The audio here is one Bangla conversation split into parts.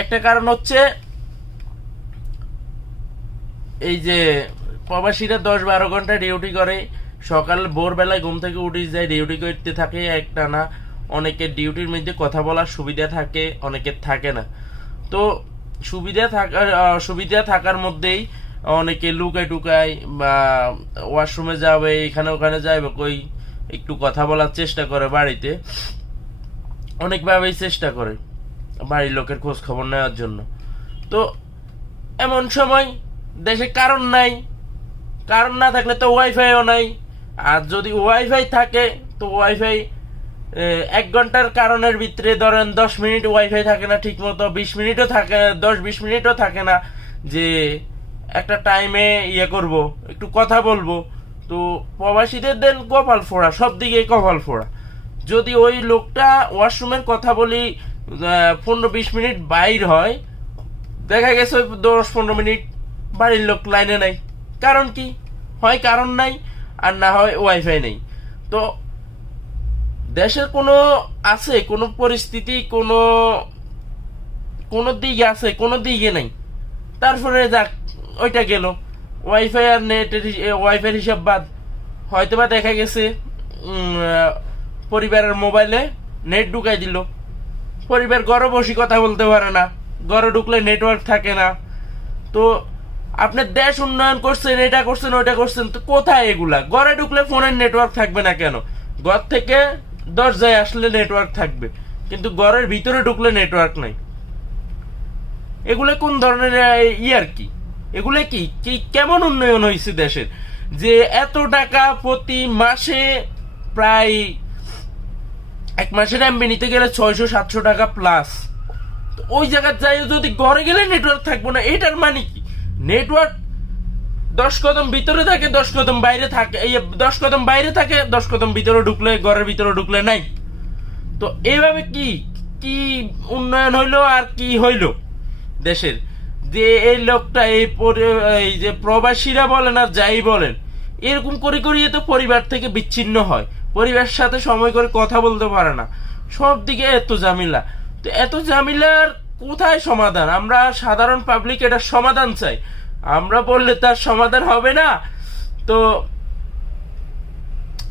একটা কারণ হচ্ছে, এই যে প্রবাসীরা দশ বারো ঘণ্টা ডিউটি করে, সকাল ভোরবেলায় ঘুম থেকে উঠে যায় ডিউটি করতে থাকে একটা না অনেকের ডিউটির মধ্যে কথা বলার সুবিধা থাকে অনেকের থাকে না। তো সুবিধা থাকার সুবিধা থাকার মধ্যেই অনেকে লুকায় টুকায় বা ওয়াশরুমে যাবে, এখানে ওখানে যাবে কই, একটু কথা বলার চেষ্টা করে বাড়িতে। অনেকভাবেই চেষ্টা করে। বাড়ির লোকের খোঁজ খবর নেওয়ার জন্য। তো এমন সময় দেশে কারণ নাই। কারণ না থাকলে তো ওয়াইফাইও নাই। আর যদি ওয়াইফাই থাকে, তো ওয়াইফাই এক ঘণ্টার কারণের ভিতরে ধরেন দশ মিনিট ওয়াইফাই থাকে না ঠিক মতো বিশ মিনিটও থাকে, দশ বিশ মিনিটও থাকে না যে একটা টাইমে ইয়ে করব, একটু কথা বলব। তো প্রবাসীদের দেন কপাল ফোড়া, সব দিকে কপাল ফোড়া। যদি ওই লোকটা ওয়াশরুমের কথা বলি পনেরো বিশ মিনিট বাইর হয়। দেখা গেছে ওই দশ পনেরো মিনিট বাড়ির লোক লাইনে নাই। কারণ কি? হয় কারণ নাই, আর না হয় ওয়াইফাই নেই। তো দেশের কোনো আছে, কোনো পরিস্থিতি, কোনো কোনো দিকে আছে, কোনো দিকে নেই। তারপরে যাক, ওইটা গেল। ওয়াইফাই আর নেটের ওয়াইফাই হিসাব বাদ। হয়তো বা দেখা গেছে পরিবারের মোবাইলে নেট ঢুকাই দিল। পরিবার ঘরে বসে কথা বলতে পারে না। ঘরে ঢুকলে নেটওয়ার্ক থাকে না। তো আপনি দেশ উন্নয়ন করছেন, এটা করছেন, ওইটা করছেন, তো কোথায় এগুলা? ঘরে ঢুকলে ফোনের নেটওয়ার্ক থাকবে না কেন? ঘর থেকে দরজায় আসলে নেটওয়ার্ক থাকবে, কিন্তু ঘরের ভিতরে ঢুকলে নেটওয়ার্ক নাই। এগুলো কোন ধরনের ই আর কি? এগুলো কি? কি কেমন উন্নয়ন হয়েছে দেশের? যে এত টাকা প্রতি মাসে প্রায় এক মাসের এমবি নিতে গেলে ছয়শো, সাতশো টাকা প্লাস ওই জায়গায় যাই যদি ঘরে গেলে নেটওয়ার্ক থাকব না, এটার মানে কি? নেটওয়ার্ক দশ কদম ভিতরে থাকে, দশ কদম বাইরে থাকে, এই দশ কদম বাইরে থাকে, দশ কদম ভিতরে ঢুকলে, ঘরের ভিতরে ঢুকলে নাই। তো এইভাবে কি কি উন্নয়ন হইল আর কি হইল দেশের? যে এই লোকটা, এই এই যে প্রবাসীরা বলেন আর যাই বলেন, এরকম করে করিয়ে তো পরিবার থেকে বিচ্ছিন্ন হয়। পরিবারের সাথে সময় করে কথা বলতে পারে না। সব দিকে এত ঝামেলা। তো এত ঝামেলার কোথায় সমাধান? আমরা সাধারণ পাবলিক এটার সমাধান চাই। আমরা বললে তার সমাধান হবে না। তো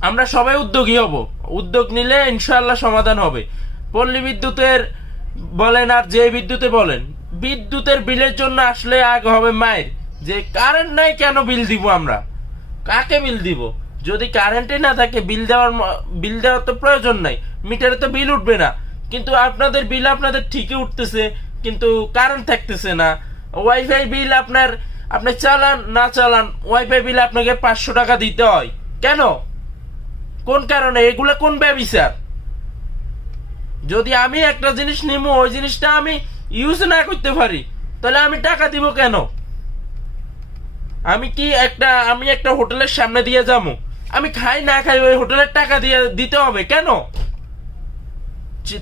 আমরা সবাই উদ্যোগী হব। উদ্যোগ নিলে ইনশাল্লাহ সমাধান হবে। পল্লী বিদ্যুতের বলেন আর যে বিদ্যুতে বলেন, বিদ্যুতের বিলের জন্য আসলে আগে হবে মায়ের। যে কারেন্ট নাই কেন বিল দিব আমরা? কাকে বিল দিব? যদি কারেন্টে না থাকে বিল দেওয়ার বিল দেওয়ার তো প্রয়োজন নাই। মিটারে তো বিল উঠবে না। কিন্তু আপনাদের বিল আপনাদের ঠিকই উঠতেছে, কিন্তু কারেন্ট থাকতেছে না। ওয়াইফাই বিল আপনার, আপনি চালান, না চালান ওয়াইফাই বিল আপনাকে পাঁচশো টাকা দিতে হয়। কেন? কোন কারণে? এগুলো কোন ব্যবচার? যদি আমি একটা জিনিস নিমু, ওই জিনিসটা আমি ইউজ না করতে পারি, তাহলে আমি টাকা দিব কেন? আমি কি একটা, আমি একটা হোটেলের সামনে দিয়ে যাব? আমি খাই, না খাই, ওই হোটেলের টাকা দিয়ে দিতে হবে, কেন?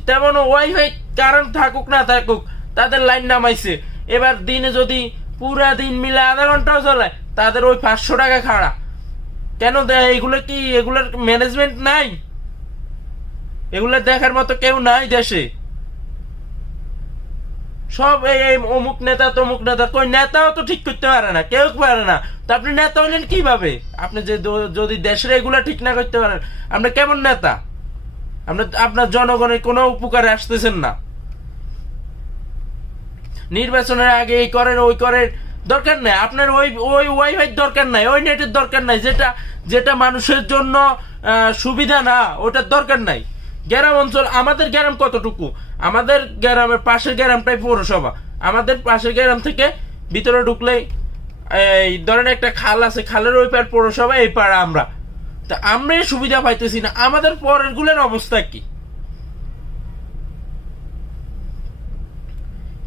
তেমন ওয়াইফাই কারণ থাকুক, না থাকুক, তাদের লাইন নামাইছে। এবার দিনে যদি পুরা দিন মিলে আধা ঘন্টাও চলে, তাদের ওই পাঁচশো টাকা খাড়া। কেন দেয় এগুলো কি, এগুলোর ম্যানেজমেন্ট নাই? এগুলো দেখার মতো কেউ নাই দেশে। সব এই অমুক নেতা, তমুক নেতা, কই নেতাও তো ঠিক করতে পারে না, কেউ পারে না। তো আপনি নেতা হলেন কীভাবে? আপনি যে যদি দেশের এগুলা ঠিক না করতে পারেন, আপনি কেমন নেতা? আপনি আপনার জনগণের কোনো উপকারে আসতেছেন না। নির্বাচনের আগে এই করেন, ওই করেন, দরকার নাই। আপনার ওই ওই ওয়াইফাই দরকার নাই, ওই নেটের দরকার নাই। যেটা যেটা মানুষের জন্য সুবিধা না, ওটার দরকার নাই। গ্রাম অঞ্চল, আমাদের গ্রাম কতটুকু? আমাদের গ্রামের পাশের গ্রামটাই পৌরসভা। আমাদের পাশের গ্রাম থেকে ভিতরে ঢুকলেই এই ধরেন একটা খাল আছে, খালের ওই পার পৌরসভা, এই পার আমরা। তা আমরা সুবিধা পাইতেছি না। আমাদের পরেরগুলোর অবস্থা কি?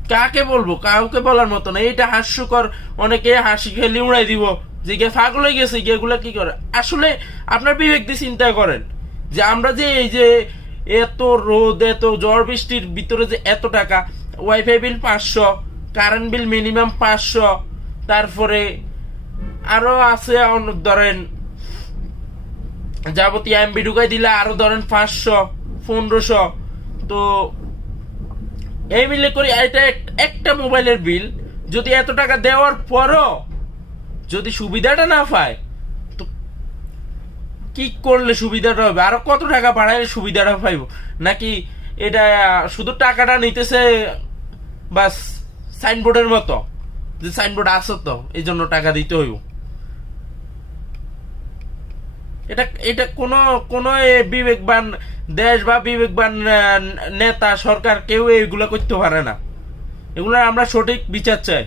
কাকে বলব? কাউকে বলার মতো না। এটা হাস্যকর। অনেকে হাসি খেলে উড়াই দিব। যে গে পাগল হয়ে গেছে গে এগুলা কি করে? আসলে আপনার বিবেক দিয়ে চিন্তা করেন যে আমরা যে এই যে এত রোদ, এত ঝড় বৃষ্টির ভিতরে যে এত টাকা ওয়াইফাই বিল পাঁচশো কারেন্ট বিল মিনিমাম পাঁচশো, তারপরে আরও আছে ধরেন যাবতীয় এমবি ঢুকাই দিলে আরও ধরেন পাঁচশো, পনেরোশো। তো এই মিলে করি, এটা একটা মোবাইলের বিল যদি এত টাকা দেওয়ার পরও যদি সুবিধাটা না পায় কি করলে সুবিধাটা হবে। আরও কত টাকা বাড়াইলে সুবিধাটা পাইব? নাকি এটা শুধু টাকাটা নিতেছে বাস সাইনবোর্ডের মতো? যে সাইনবোর্ড আছে তো, এই জন্য টাকা দিতে হইব। এটা এটা কোনো কোনো বিবেকবান দেশ বা বিবেকবান নেতা, সরকার কেউ এগুলো করতে পারে না। এগুলো আমরা সঠিক বিচার চাই।